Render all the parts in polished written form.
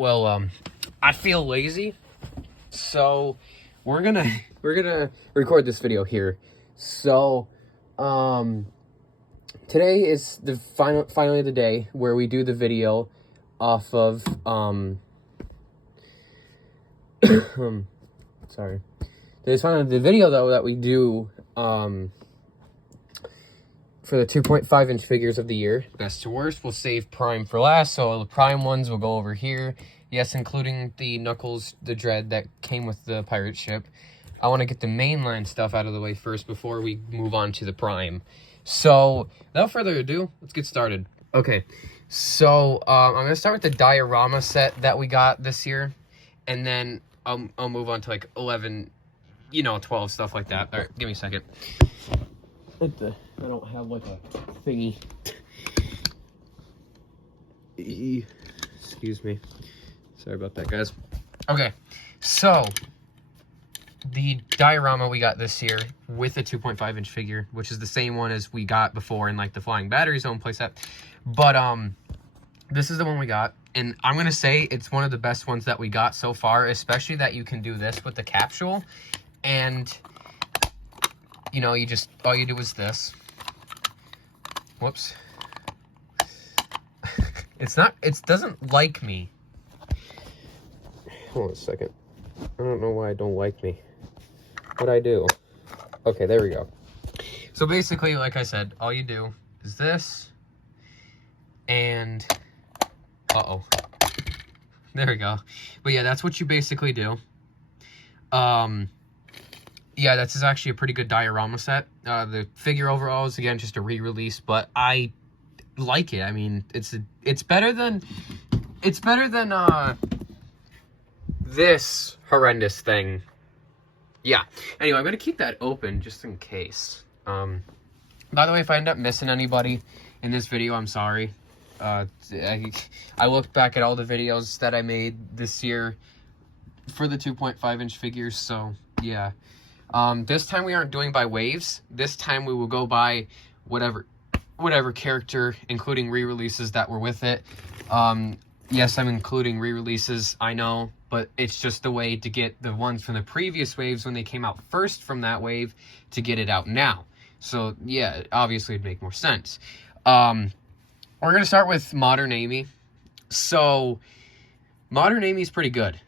Well, I feel lazy, so we're gonna record this video here. So, today is the finally the day where we do the video off of sorry. Today's finally the video though that we do for the 2.5-inch figures of the year. Best to worst, we'll save Prime for last, so the Prime ones will go over here. Yes, including the Knuckles, the Dread that came with the pirate ship. I want to get the mainline stuff out of the way first before we move on to the Prime. So, without further ado, let's get started. Okay, so I'm going to start with the diorama set that we got this year, and then I'll move on to like 11, 12, stuff like that. All right, give me a second. I don't have like a thingy. Excuse me. Sorry about that, guys. Okay, so the diorama we got this year with a 2.5-inch figure, which is the same one as we got before in like the Flying Battery Zone playset. But this is the one we got, and I'm gonna say it's one of the best ones that we got so far, especially that you can do this with the capsule, and you just all you do is this. Whoops. It doesn't like me. Hold on a second. I don't know why it don't like me. What'd I do? Okay, there we go. So basically, like I said, all you do is this, and there we go. But yeah, that's what you basically do. Yeah, that's actually a pretty good diorama set. The figure overall is, again, just a re-release, but I like it. I mean, it's better than this horrendous thing. Yeah. Anyway, I'm gonna keep that open just in case. By the way, if I end up missing anybody in this video, I'm sorry. I looked back at all the videos that I made this year for the 2.5-inch figures, so yeah. This time we aren't doing by waves. This time we will go by whatever character, including re-releases that were with it. Yes, I'm including re-releases, I know, but it's just the way to get the ones from the previous waves when they came out first from that wave to get it out now. So yeah, obviously it'd make more sense. We're gonna start with Modern Amy. So Modern Amy's pretty good.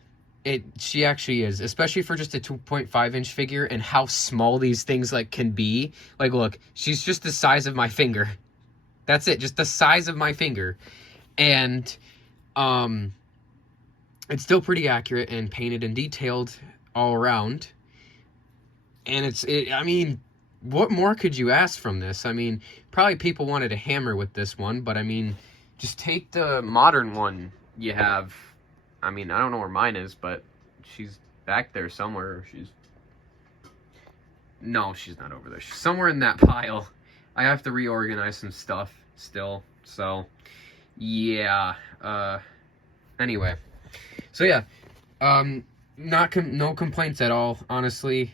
She actually is, especially for just a 2.5-inch figure and how small these things can be. Like, look, she's just the size of my finger. That's it, just the size of my finger. And it's still pretty accurate and painted and detailed all around. And I mean, what more could you ask from this? I mean, probably people wanted a hammer with this one, but I mean, just take the modern one you have. I mean, I don't know where mine is, but she's back there somewhere. No, she's not over there. She's somewhere in that pile. I have to reorganize some stuff still. So, yeah. Anyway. So, yeah. No complaints at all, honestly.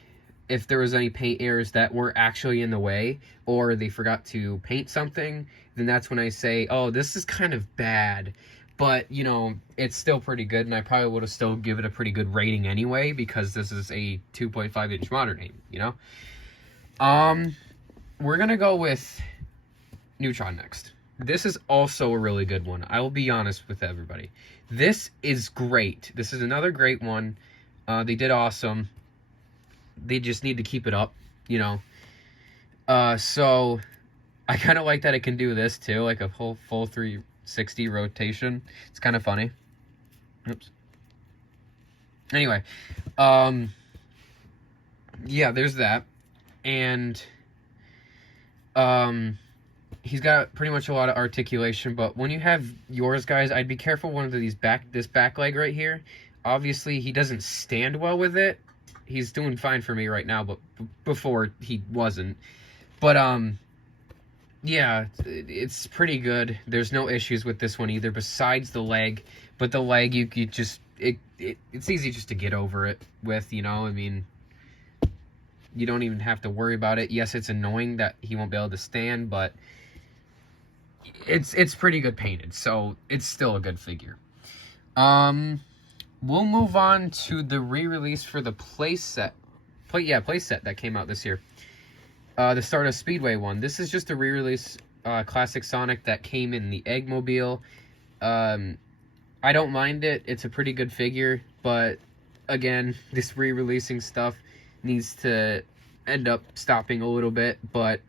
If there was any paint errors that were actually in the way, or they forgot to paint something, then that's when I say, oh, this is kind of bad. But, it's still pretty good, and I probably would have still given it a pretty good rating anyway, because this is a 2.5-inch Modern Amy, We're going to go with Neutron next. This is also a really good one. I will be honest with everybody. This is great. This is another great one. They did awesome. They just need to keep it up, So, I kind of like that it can do this, too, like a full 360 rotation. It's kind of funny. Oops. Anyway, yeah, there's that. And he's got pretty much a lot of articulation, but when you have yours, guys, I'd be careful one of this back leg right here. Obviously, he doesn't stand well with it. He's doing fine for me right now, but before he wasn't. But yeah, it's pretty good. There's no issues with this one either, besides the leg. But the leg, you just it's easy just to get over it with, I mean, you don't even have to worry about it. Yes, it's annoying that he won't be able to stand, but it's pretty good painted, so it's still a good figure. We'll move on to the re-release for the Playset. Playset that came out this year. The Stardust Speedway one. This is just a re-release Classic Sonic that came in the Eggmobile. I don't mind it. It's a pretty good figure, but again, this re-releasing stuff needs to end up stopping a little bit, but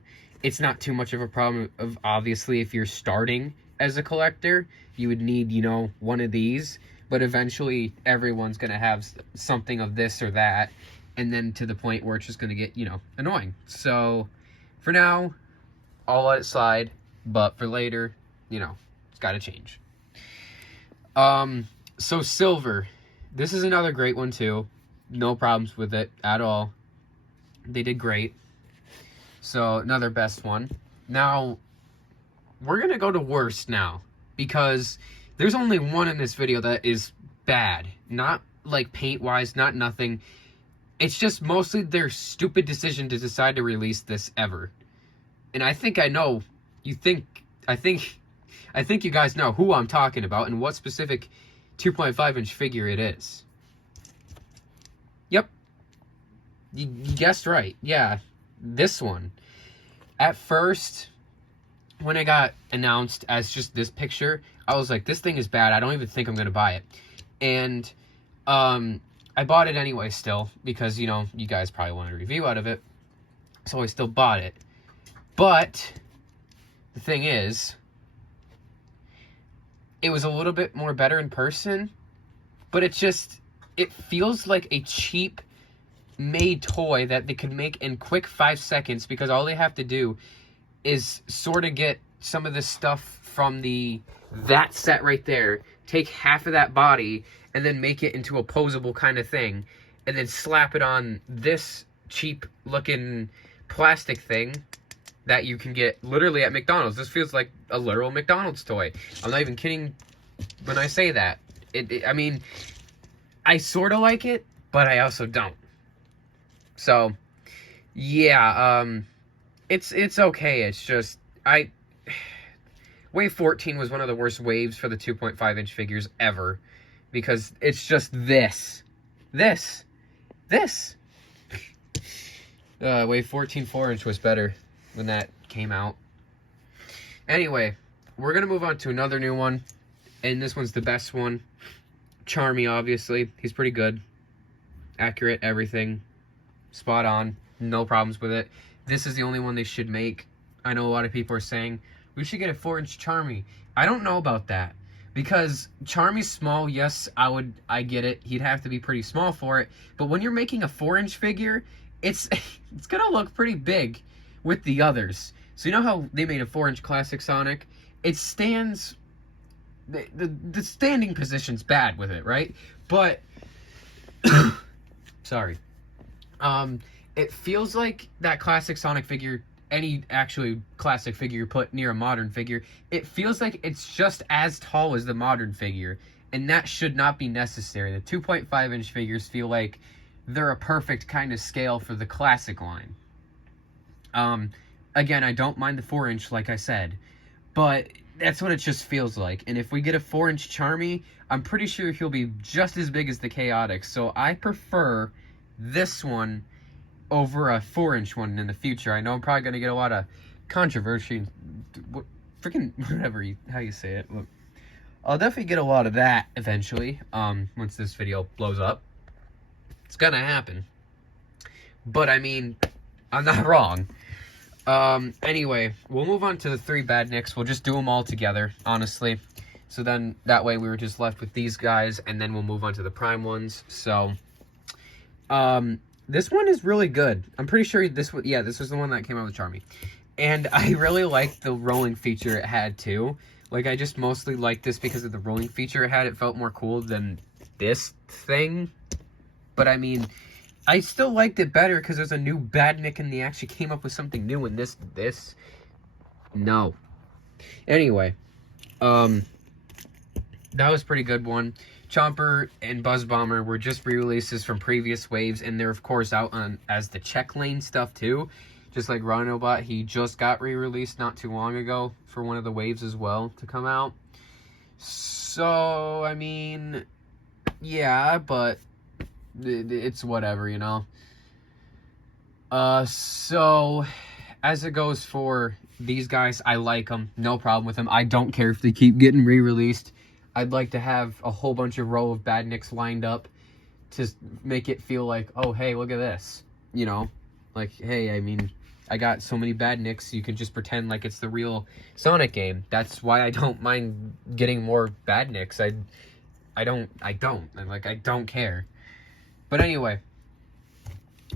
it's not too much of a problem. Obviously, if you're starting as a collector, you would need, you know, one of these, but eventually everyone's going to have something of this or that, and then to the point where it's just going to get, you know, annoying. So for now, I'll let it slide, but for later, you know, it's got to change. So Silver, this is another great one too. No problems with it at all. They did great. So another best one. Now, we're going to go to worst now, because there's only one in this video that is bad. Not like paint-wise, not nothing. It's just mostly their stupid decision to decide to release this ever. And I think I know, I think you guys know who I'm talking about and what specific 2.5-inch figure it is. Yep. You guessed right. Yeah, this one. At first, when it got announced as just this picture, I was like, this thing is bad. I don't even think I'm going to buy it. And I bought it anyway still, because, you know, you guys probably want a review out of it. So I still bought it. But the thing is, it was a little bit more better in person, but it feels like a cheap made toy that they could make in quick 5 seconds, because all they have to do is sort of get some of the stuff from that set right there, take half of that body, and then make it into a posable kind of thing, and then slap it on this cheap looking plastic thing that you can get literally at McDonald's. This feels like a literal McDonald's toy. I'm not even kidding when I say that. I mean, I sort of like it, but I also don't. So, yeah, it's okay. It's just, Wave 14 was one of the worst waves for the 2.5-inch figures ever, because it's just this. Wave 14 4-inch was better when that came out. Anyway, we're going to move on to another new one, and this one's the best one. Charmy, obviously. He's pretty good. Accurate, everything. Spot on. No problems with it. This is the only one they should make. I know a lot of people are saying, we should get a 4-inch Charmy. I don't know about that, because Charmy's small. Yes, I get it. He'd have to be pretty small for it. But when you're making a 4-inch figure, it's going to look pretty big with the others. So you know how they made a 4-inch Classic Sonic? It stands... The standing position's bad with it, right? But... sorry. It feels like that Classic Sonic figure, any actually classic figure you put near a modern figure, it feels like it's just as tall as the modern figure. And that should not be necessary. The 2.5-inch figures feel like they're a perfect kind of scale for the classic line. Again, I don't mind the 4-inch, like I said, but that's what it just feels like. And if we get a 4-inch Charmy, I'm pretty sure he'll be just as big as the Chaotix. So I prefer this one over a 4-inch one in the future. I know I'm probably going to get a lot of controversy. How you say it. Look, I'll definitely get a lot of that eventually, once this video blows up. It's going to happen. But, I mean, I'm not wrong. Anyway, we'll move on to the 3 Badniks. We'll just do them all together, honestly. So then, that way we were just left with these guys, and then we'll move on to the Prime ones. So, this one is really good. I'm pretty sure this was the one that came out with Charmy. And I really liked the rolling feature it had, too. Like, I just mostly liked this because of the rolling feature it had. It felt more cool than this thing. But, I mean, I still liked it better because there's a new Badnik and they actually came up with something new in this. No. Anyway, that was a pretty good one. Chomper and Buzz Bomber were just re-releases from previous waves, and they're, of course, out on as the check lane stuff, too. Just like Rhinobot, he just got re-released not too long ago for one of the waves as well to come out. So, I mean, yeah, but it's whatever, you know. So, as it goes for these guys, I like them. No problem with them. I don't care if they keep getting re-released. I'd like to have a whole bunch of row of bad nicks lined up to make it feel like, oh, hey, look at this. You know? Like, hey, I mean, I got so many bad nicks, you can just pretend like it's the real Sonic game. That's why I don't mind getting more bad nicks. I don't care. But anyway,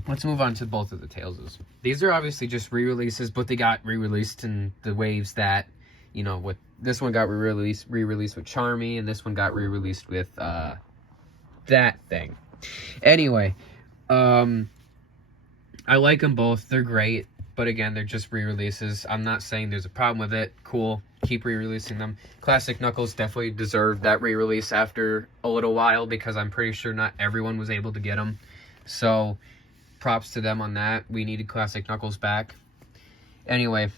let's move on to both of the Tailses. These are obviously just re-releases, but they got re-released in the waves that, you know, with this one got re-released with Charmy, and this one got re-released with that thing. Anyway, I like them both. They're great, but again, they're just re-releases. I'm not saying there's a problem with it. Cool, keep re-releasing them. Classic Knuckles definitely deserved that re-release after a little while, because I'm pretty sure not everyone was able to get them. So, props to them on that. We needed Classic Knuckles back. Anyway,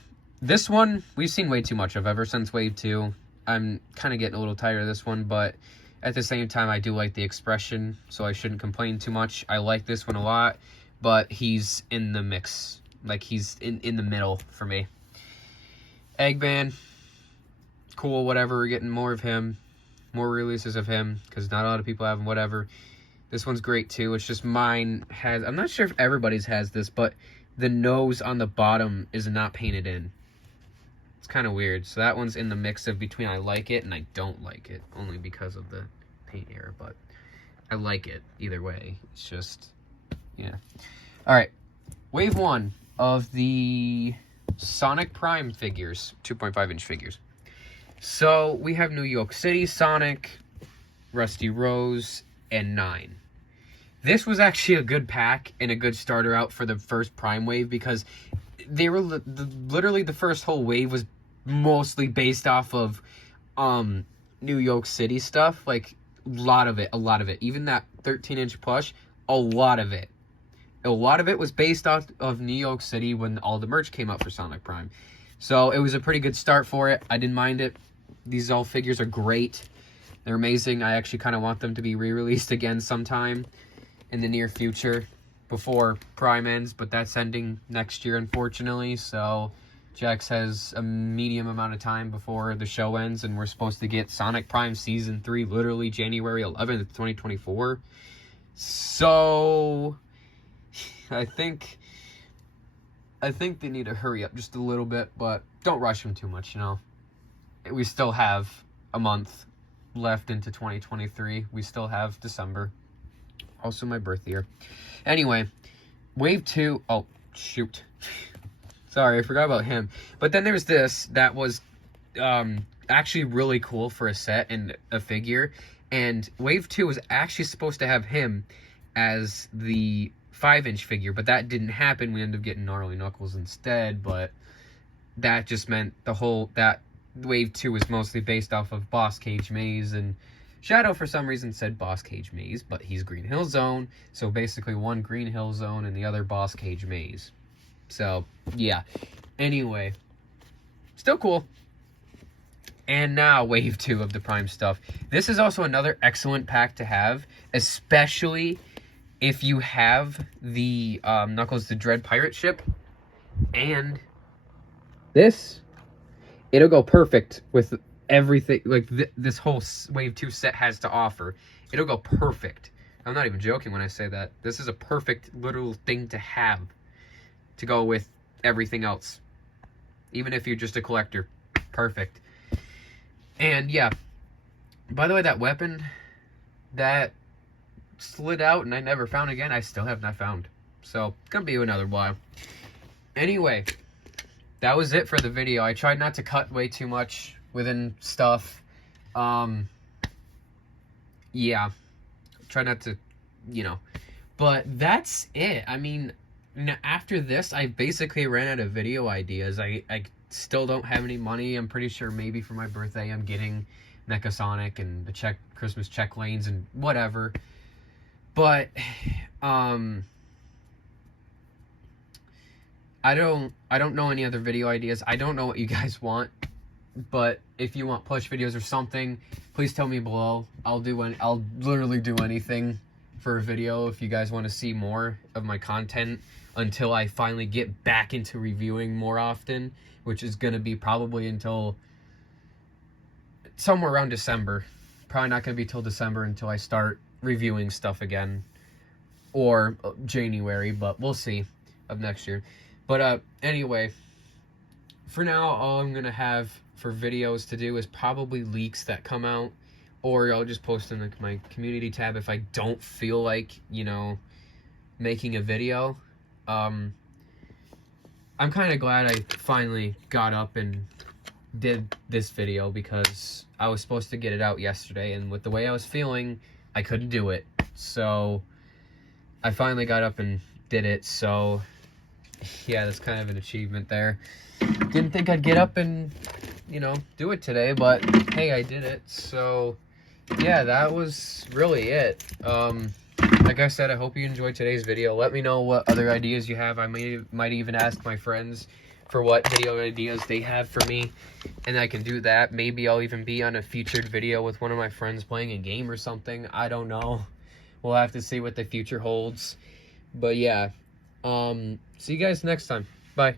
this one, we've seen way too much of ever since Wave 2. I'm kind of getting a little tired of this one, but at the same time, I do like the expression, so I shouldn't complain too much. I like this one a lot, but he's in the mix. Like, he's in the middle for me. Eggman, cool, whatever. We're getting more of him, more releases of him, because not a lot of people have him, whatever. This one's great, too. It's just mine has... I'm not sure if everybody's has this, but the nose on the bottom is not painted in. It's kind of weird. So that one's in the mix of between I like it and I don't like it, only because of the paint error, but I like it either way. It's just, yeah. All right, Wave 1 of the Sonic Prime figures, 2.5-inch figures. So we have New York City Sonic, Rusty Rose, and 9. This was actually a good pack and a good starter out for the first Prime wave, because they were literally the first whole wave was mostly based off of New York City stuff. Like, a lot of it. Even that 13-inch plush, a lot of it was based off of New York City when all the merch came out for Sonic Prime. So it was a pretty good start for it. I didn't mind it. These all figures are great. They're amazing. I actually kind of want them to be re-released again sometime in the near future before Prime ends, but that's ending next year, unfortunately. So Jakks has a medium amount of time before the show ends, and we're supposed to get Sonic Prime Season 3 literally January 11th, 2024. So I think they need to hurry up just a little bit, but don't rush them too much, you know. We still have a month left into 2023. We still have December. Also my birth year. Anyway, Wave 2. Oh, shoot. Sorry, I forgot about him. But then there's this that was actually really cool for a set and a figure. And Wave 2 was actually supposed to have him as the 5-inch figure, but that didn't happen. We ended up getting Gnarly Knuckles instead, but that just meant that Wave 2 was mostly based off of Boss Cage Maze, and Shadow for some reason said Boss Cage Maze, but he's Green Hill Zone, so basically one Green Hill Zone and the other Boss Cage Maze. So, yeah. Anyway, still cool. And now, Wave 2 of the Prime stuff. This is also another excellent pack to have, especially if you have the Knuckles the Dread pirate ship. And this, it'll go perfect with everything, like this whole Wave 2 set has to offer. It'll go perfect. I'm not even joking when I say that. This is a perfect little thing to have to go with everything else. Even if you're just a collector. Perfect. And yeah, by the way, that weapon that slid out and I never found again, I still have not found. So, gonna be another while. Anyway, that was it for the video. I tried not to cut way too much within stuff. Yeah. Try not to, you know. But that's it. I mean, after this, I basically ran out of video ideas. I still don't have any money. I'm pretty sure maybe for my birthday I'm getting Mecha Sonic and the Christmas check lanes and whatever. But I don't know any other video ideas. I don't know what you guys want. But if you want push videos or something, please tell me below. I'll literally do anything for a video if you guys want to see more of my content until I finally get back into reviewing more often, which is going to be probably until somewhere around December. Probably not going to be till December until I start reviewing stuff again, or January, but we'll see of next year. But anyway, for now, all I'm going to have for videos to do is probably leaks that come out, or I'll just post in my community tab if I don't feel like, you know, making a video. I'm kind of glad I finally got up and did this video, because I was supposed to get it out yesterday, and with the way I was feeling, I couldn't do it. So I finally got up and did it. So yeah, that's kind of an achievement there. Didn't think I'd get up and, you know, do it today, but hey, I did it. So yeah, that was really it. Like I said, I hope you enjoyed today's video. Let me know what other ideas you have. I might even ask my friends for what video ideas they have for me, and I can do that. Maybe I'll even be on a featured video with one of my friends playing a game or something. I don't know. We'll have to see what the future holds. But yeah, see you guys next time. Bye.